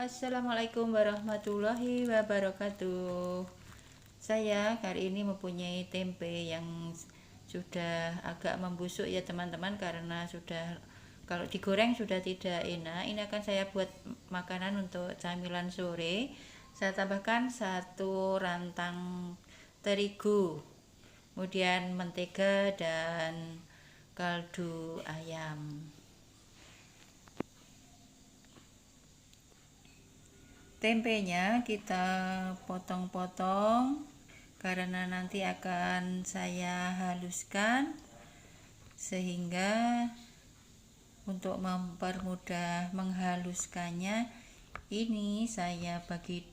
Assalamualaikum warahmatullahi wabarakatuh. Saya hari ini mempunyai tempe yang sudah agak membusuk ya teman-teman, karena sudah kalau digoreng sudah tidak enak. Ini akan saya buat makanan untuk camilan sore. Saya tambahkan 1 rantang terigu, kemudian mentega dan kaldu ayam. Tempenya kita potong-potong karena nanti akan saya haluskan, sehingga untuk mempermudah menghaluskannya ini saya bagi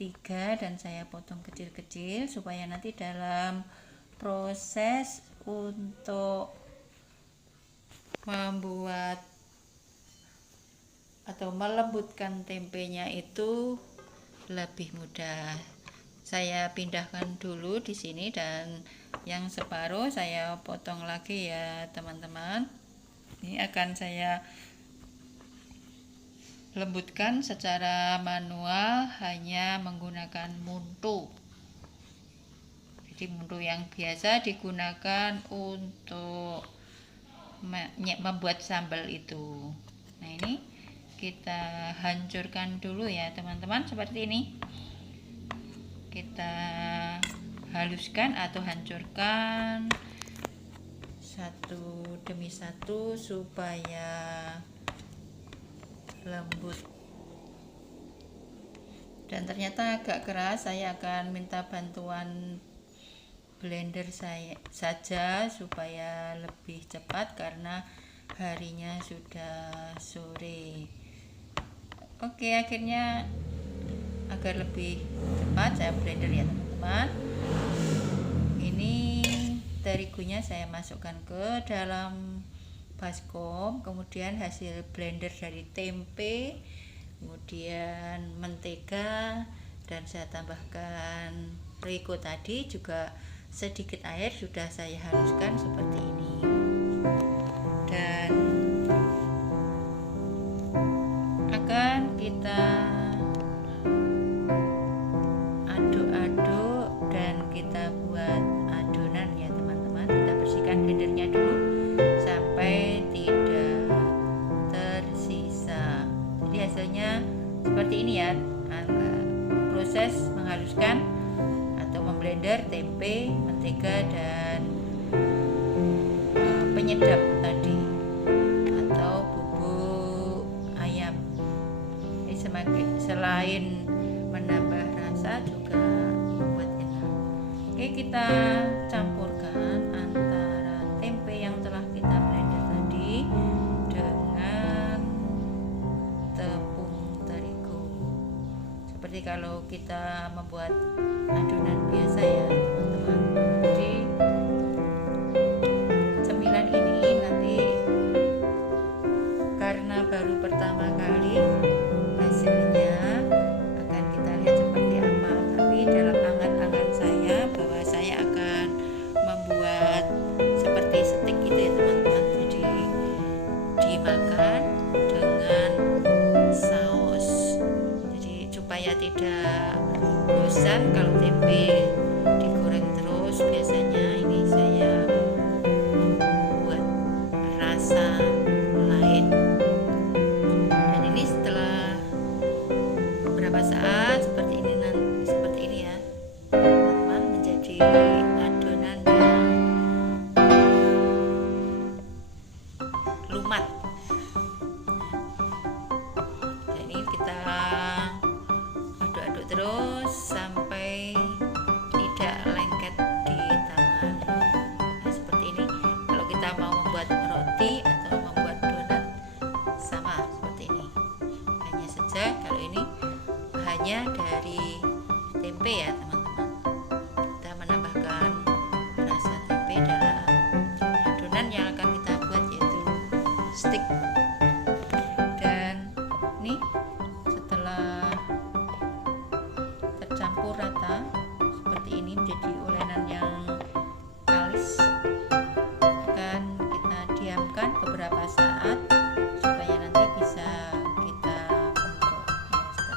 3 dan saya potong kecil-kecil supaya nanti dalam proses untuk membuat atau melembutkan tempenya itu lebih mudah. Saya pindahkan dulu di sini dan yang separuh saya potong lagi ya teman-teman. Ini akan saya lembutkan secara manual hanya menggunakan muntu. Jadi muntu yang biasa digunakan untuk membuat sambal itu. Nah, ini kita hancurkan dulu ya teman-teman, seperti ini. Kita haluskan atau hancurkan satu demi satu supaya lembut. Dan ternyata agak keras, saya akan minta bantuan blender saya saja supaya lebih cepat karena harinya sudah sore. Oke, akhirnya agar lebih cepat saya blender ya teman-teman. Ini terigunya saya masukkan ke dalam baskom, kemudian hasil blender dari tempe, kemudian mentega, dan saya tambahkan terigu tadi, juga sedikit air sudah saya haluskan seperti ini. Dan akan kita aduk-aduk dan kita buat adonan ya teman-teman. Kita bersihkan blendernya dulu sampai tidak tersisa. Jadi hasilnya seperti ini ya, proses menghaluskan atau memblender tempe, mentega, dan penyedap tadi atau bubuk ayam. Ini selain menambah rasa juga membuat enak. Oke, kita campurkan antara tempe yang telah kita blender tadi dengan tepung terigu, seperti kalau kita membuat adonan biasa ya teman-teman. Jadi cemilan ini nanti karena baru pertama kali, hasilnya akan kita lihat seperti apa. Tapi dalam angan-angan saya bahwa saya akan membuat seperti steak gitu ya teman-teman. Jadi dimakan dengan saus. Jadi supaya tidak bosan kalau tempe digoreng terus, biasanya ini saya buat rasa lain. Dan ini setelah beberapa saat seperti ini ya teman-teman, menjadi adonan yang lumat. Dan ini kita aduk-aduk terus sampai tidak lengket di tangan. Nah, seperti ini kalau kita mau membuat roti atau membuat donat, sama seperti ini. Hanya saja kalau ini hanya dari tempe ya teman-teman, kita menambahkan rasa tempe dalam adonan yang akan kita buat, yaitu steak. Dan ini setelah tercampur rata seperti ini menjadi olenan yang kalis, akan kita diamkan beberapa saat supaya nanti bisa kita bentuk ya, seperti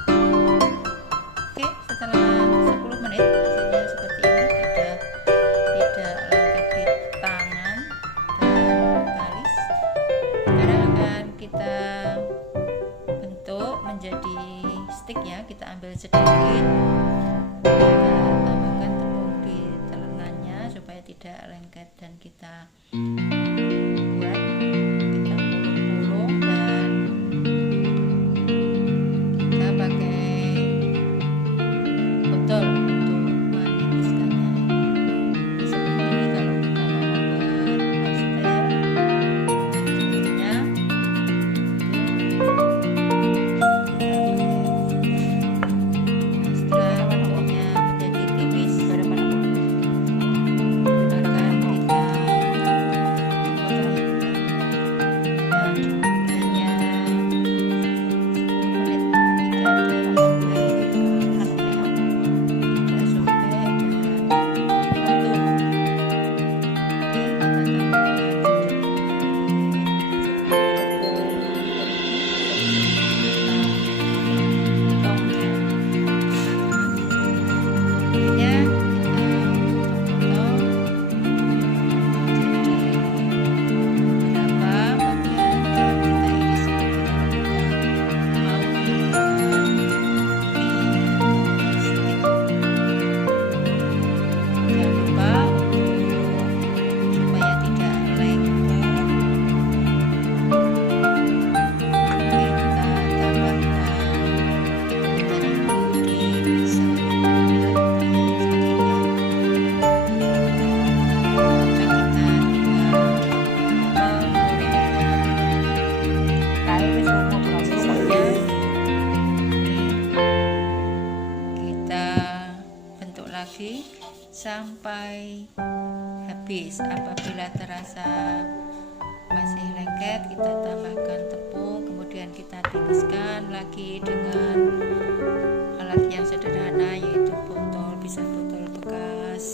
menjadi stick ya, kita ambil sedikit, kita tambahkan tepung di telengahnya supaya tidak lengket, dan kita buat, kita pulung-pulung, dan kita pakai botol untuk menipiskannya. Seperti ini kalau kita mau membuat pastel sepertinya lagi sampai habis. Apabila terasa masih lengket, kita tambahkan tepung, kemudian kita tipiskan lagi dengan alat yang sederhana, yaitu botol, bisa botol bekas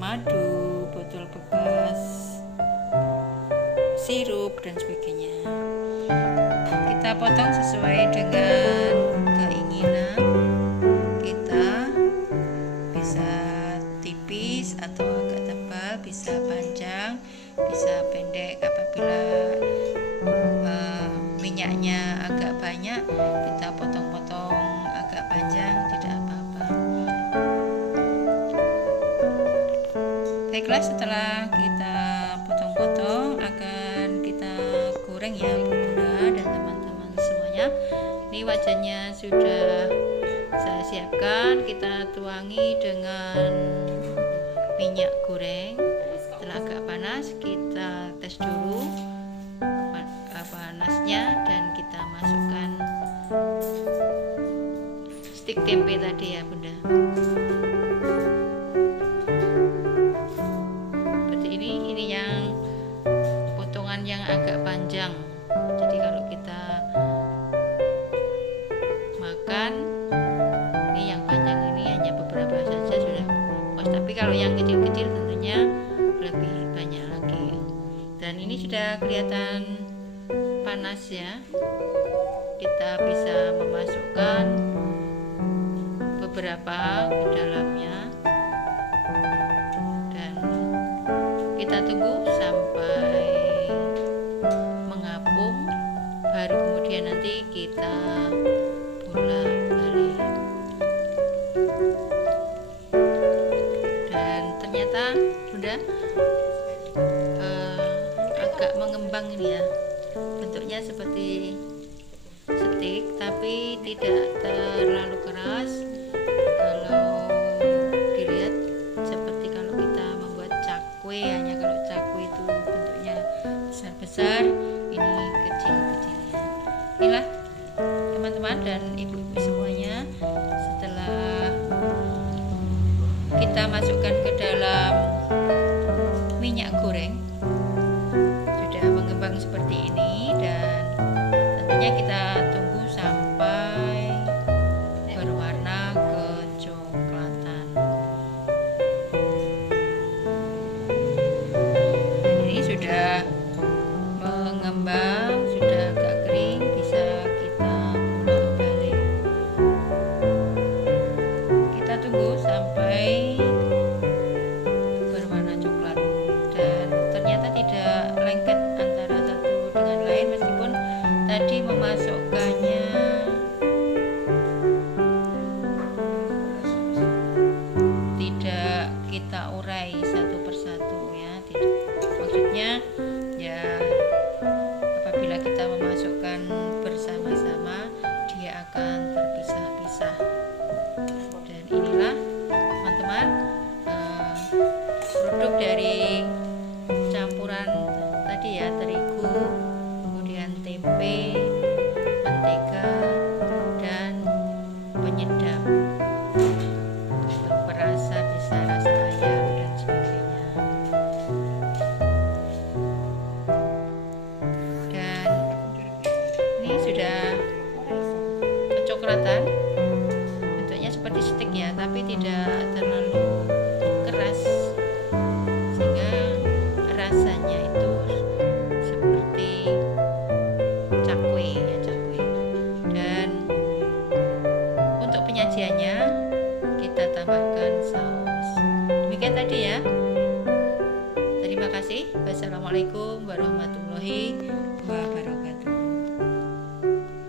madu, botol bekas sirup, dan sebagainya. Kita potong sesuai dengan keinginan kita, bisa tipis atau agak tebal, bisa panjang, bisa pendek. Apabila minyaknya agak banyak, kita potong-potong agak panjang, tidak apa-apa. Baiklah, setelah kita potong-potong, akan kita goreng ya Ibu Bunda dan teman-teman semuanya. Ini wajannya sudah saya siapkan, kita tuangi dengan minyak goreng. Setelah agak panas, kita tes dulu panasnya, dan kita masukkan stik tempe tadi ya Bunda. Seperti ini yang potongan yang agak panjang. Jadi kalau kita makan, ini yang panjang ini hanya beberapa saja sudah puas, tapi kalau yang kecil-kecil tentunya lebih banyak lagi. Dan ini sudah kelihatan panas ya, kita bisa memasukkan beberapa ke dalamnya, dan kita tunggu sampai mengapung, baru kemudian nanti kita bolak-balik. Dan ternyata sudah agak mengembang ini ya, bentuknya seperti stik tapi tidak terlalu keras. Kalau dilihat seperti kalau kita membuat cakwe, hanya kalau cakwe itu bentuknya besar-besar, ini kecil-kecilnya. Inilah teman-teman dan ibu-ibu semuanya, setelah kita masukkan ke dalam minyak goreng, sudah mengembang seperti ini, dan tentunya kita tunggu sampai berwarna kecoklatan. Dan ini sudah mengembang, sudah agak kering, bisa kita bolak-balik. Kita tunggu sampai berwarna coklat, dan ternyata tidak lengket antara satu dengan lain, meskipun tadi memasukkannya tidak kita urai satu persatu ya, tidak. Maksudnya ya apabila kita memasukkan bersama-sama dia akan terpisah-pisah. Dan inilah teman-teman produk dari campuran tadi ya, terigu, kemudian tempe, mentega, dan penyedap untuk perasa, bisa rasa ayam dan sebagainya. Dan ini sudah kecoklatan, bentuknya seperti stik ya, tapi tidak terlalu keras sehingga rasanya itu seperti cakwe ya, cakwe. Dan untuk penyajiannya kita tambahkan saus. Demikian tadi ya. Terima kasih. Wassalamualaikum warahmatullahi wabarakatuh.